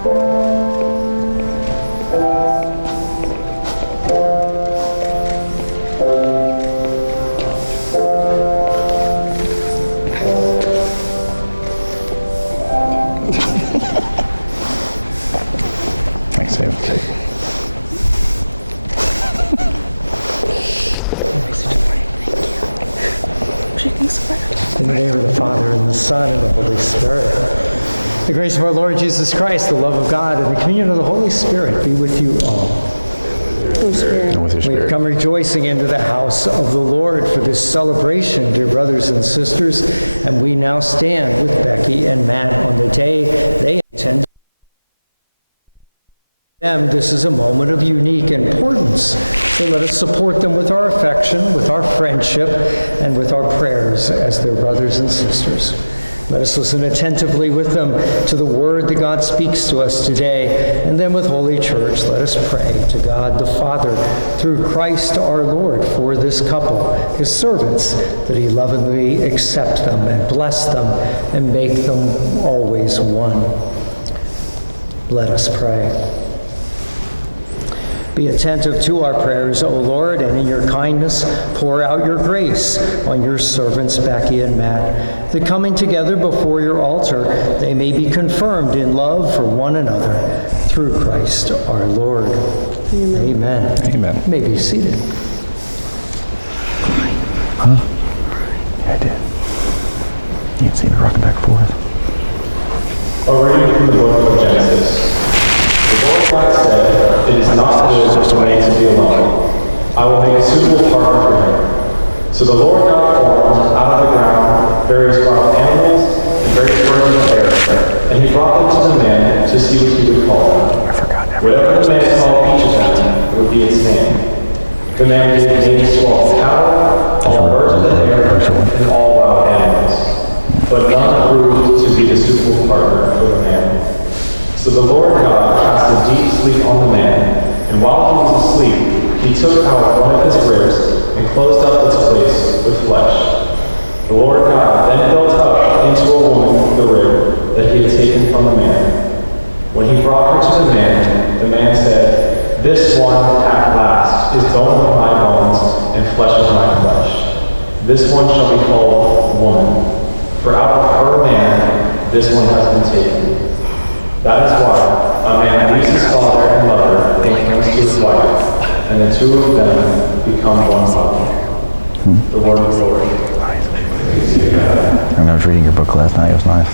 In the name of the Father, and the Son, and the Holy Spirit. The grace of our Lord Jesus Christ, the love of God, and the communion of the Holy Spirit be with you all. And with your We spirit. have come rejoicing into the house of the Lord for this celebration, dear brothers and sisters, and we now stand with Becky and Matt on the day they intend. This is a moment of unique importance, so let us support them with our affection, with our friendship, and with our prayers as their brothers and sisters. Let us listen attentively with them to the word that God speaks to us today, and then with Holy Church, let us pray to God the Father through Christ our Lord for this couple, his servants, that he lovingly accept them and bless them and make them always one. Let us pray. Be attentive to our prayers, O Lord, and in your kindness pour out your grace on your servants Becky and Matt, that coming together before your altar they may be confirmed in love for one another through Christ our Lord. Amen. Amen. Amen. You may be seated. Huh? Yeah, I did. You can see me rocking back and forth. A reading from the book of Genesis. The Lord God said, "It is not good for man to be alone. I will make a suitable partner for him." So the Lord God formed out of the ground various wild animals and various birds of the air, and he brought them to the man to see what he would call them. I forgot. Whatever the man called each of them would be its name. The man gave names to all cattle, all birds of the air, and all wild animals. But none proved to be the suitable partner for the man. So the Lord God cast a deep sleep on the man, and while he was asleep, he took out one of his ribs and closed up its place with flesh. The Lord God then built up into a woman the rib that he had taken from the man. When he brought her to the man said, "This one at last is bone of my bones and flesh of my flesh. This one shall be called woman, for out of her man this one has been taken." That is why a man leaves his father and mother and clings to his wife, and the two of them become one body. The word of the Lord. I was reading your book last night. It was nice.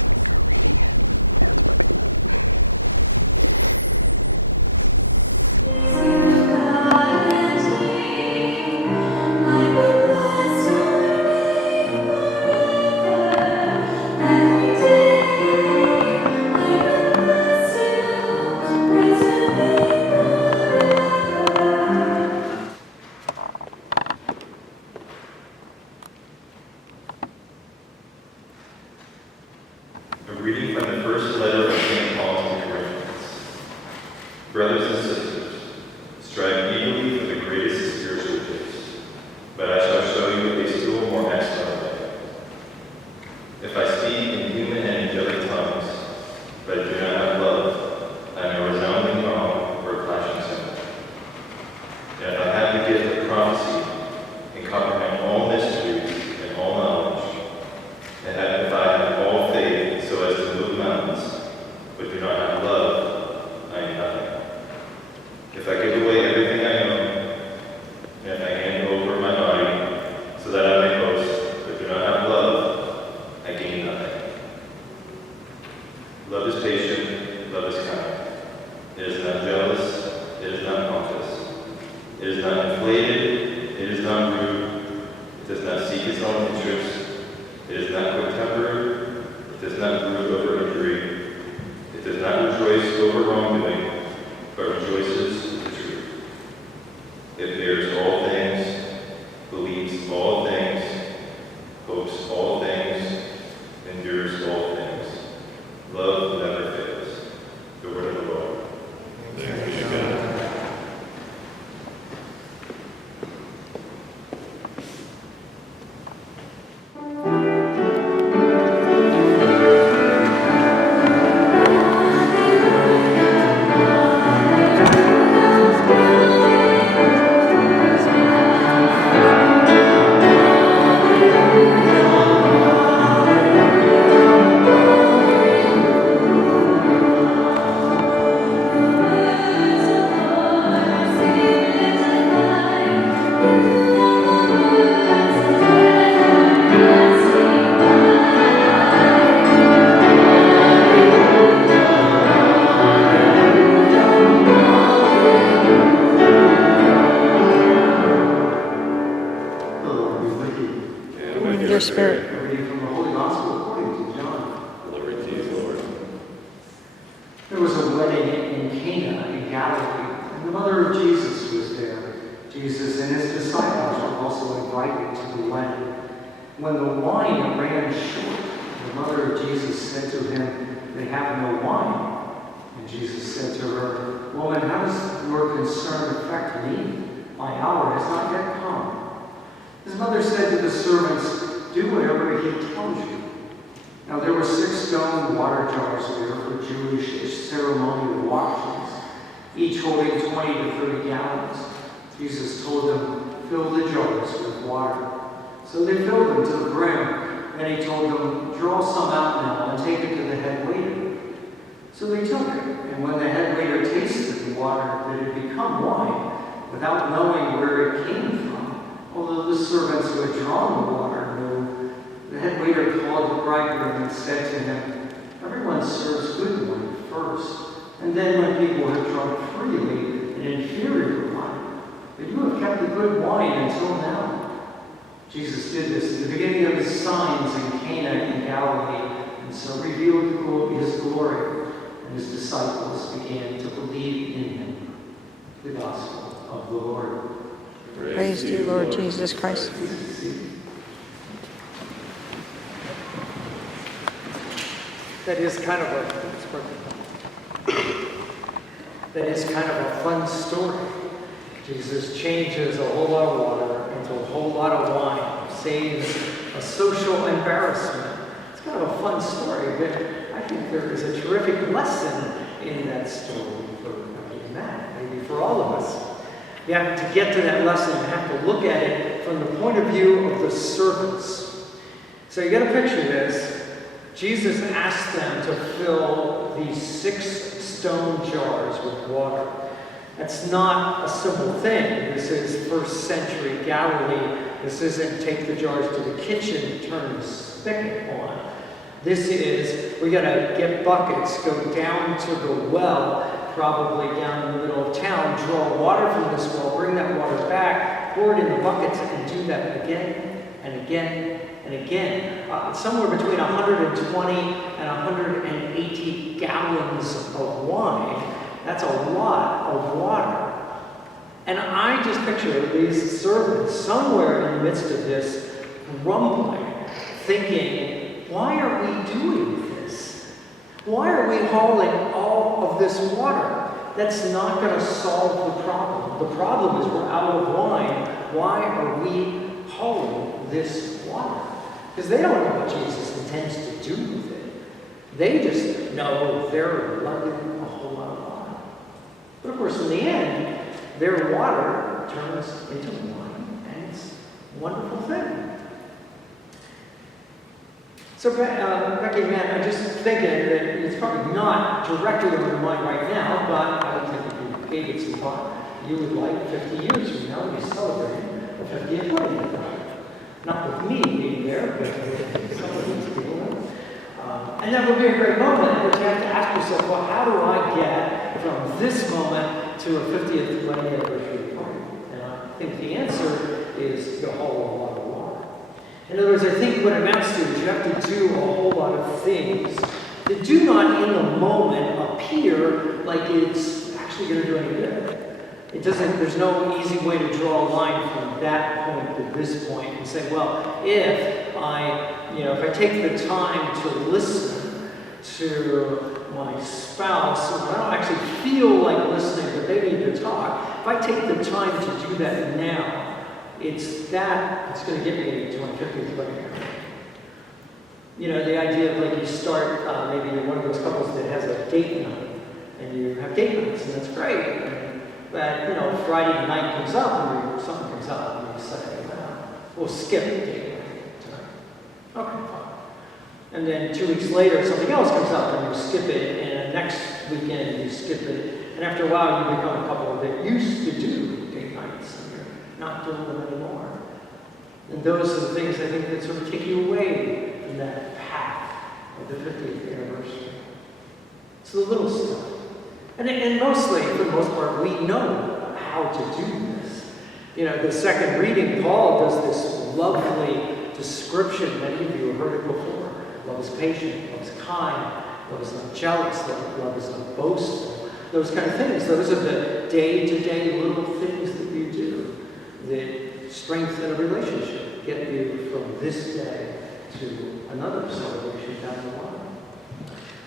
Spirit. A reading from the Holy Gospel according to John. Glory to you, Lord. There was a wedding in Cana in Galilee, and the mother of Jesus was there. Jesus and his disciples were also invited to the wedding. When the wine ran short, the mother of Jesus said to him, "They have no wine." And Jesus said to her, "Woman, how does your concern affect me? My hour has not yet come." His mother said to the servants, "Do whatever he tells you." Now there were 6 stone water jars there for Jewish ceremonial washings, each holding 20 to 30 gallons. Jesus told them, "Fill the jars with water." So they filled them to the brim. And he told them, "Draw some out now and take it to the head waiter." So they took it. And when the head waiter tasted the water that had become wine, without knowing where it came from, although the servants who had drawn the water knew, the head waiter called the bridegroom and said to him, "Everyone serves good wine first, and then when people have drunk freely, an inferior wine. But you have kept the good wine until now." Jesus did this at the beginning of his signs in Cana in Galilee, and so revealed his glory, and his disciples began to believe in him. The gospel of the Lord. Praise to you, Lord Jesus Christ. That is kind of a fun story. Jesus changes a whole lot of water into a whole lot of wine, saves a social embarrassment. It's kind of a fun story, but I think there is a terrific lesson in that story for Matt, maybe for all of us. Yeah, to get to that lesson, you have to look at it from the point of view of the servants. So you got to picture this. Jesus asked them to fill these 6 stone jars with water. That's not a simple thing. This is 1st century Galilee. This isn't take the jars to the kitchen and turn the spigot on. This is, we got to get buckets, go down to the well, probably down in the middle of town, draw water from this well, bring that water back, pour it in the buckets, and do that again and again and again. Somewhere between 120 and 180 gallons of wine. That's a lot of water. And I just picture these servants somewhere in the midst of this grumbling, thinking, why are we doing this? Why are we hauling all of this water? That's not going to solve the problem. The problem is we're out of wine. Why are we hauling this water? Because they don't know what Jesus intends to do with it. They just know they're lugging a whole lot of wine. But of course, in the end, their water turns into wine, and it's a wonderful thing. So, Becky and Matt, I'm just thinking that it's probably not directly on your mind right now, but I don't think you gave it some thought. You would like 50 years from now, be celebrating the 50th wedding anniversary. Not with me being there, but with some of these people. And that would be a great moment, but you have to ask yourself, well, how do I get from this moment to a 50th wedding anniversary party? And I think the answer is you haul a lot of water. In other words, I think what it amounts to is you have to do a whole lot of things that do not in the moment appear like it's actually going to do any good. It doesn't, there's no easy way to draw a line from that point to this point and say, well, if I take the time to listen to my spouse, and I don't actually feel like listening, but they need to talk, if I take the time to do that now, it's going to get me to my 50th wedding anniversary. You know, the idea of like you start, maybe you're one of those couples that has a date night, and you have date nights, and that's great. But, Friday night comes up, and something comes up, and you say, well, we'll skip the date night tonight. Okay, fine. And then 2 weeks later, something else comes up, and you skip it, and next weekend you skip it. And after a while, you become a couple that used to do date nights, and you're not doing them anymore. And those are the things I think that sort of take you away from that path of the 50th anniversary. It's the little stuff. And mostly, for the most part, we know how to do this. The second reading, Paul does this lovely description. Many of you have heard it before. Love is patient, love is kind, love is not jealous, love is not boastful. Those kind of things. Those are the day-to-day little things that you do that strengthen a relationship, get you from this day to another celebration down the line.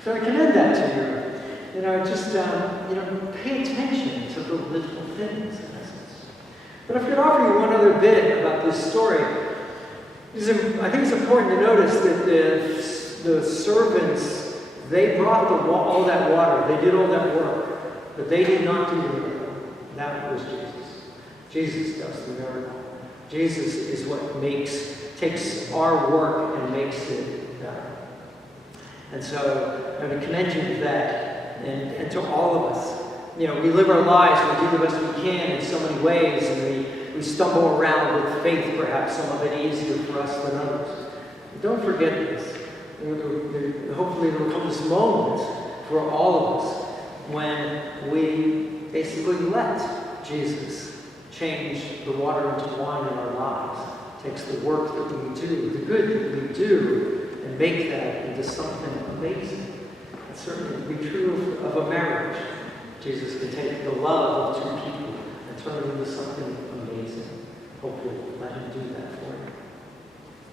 So I commend that to you. Just pay attention to the little things, in essence. But if I could offer you one other bit about this story, I think it's important to notice that the servants, they brought all that water, they did all that work, but they did not do the miracle. That was Jesus. Jesus does the miracle. Jesus is what takes our work and makes it better. And so I would commend you to that, and to all of us. We live our lives, we do the best we can in so many ways, and we stumble around with faith, perhaps some of it easier for us than others. But don't forget this. Hopefully there will come this moment for all of us when we basically let Jesus change the water into wine in our lives. Takes the work that we do, the good that we do, and make that into something amazing. And certainly be true of a marriage. Jesus can take the love of two people and turn it into something amazing. Hopefully, let him do that for you.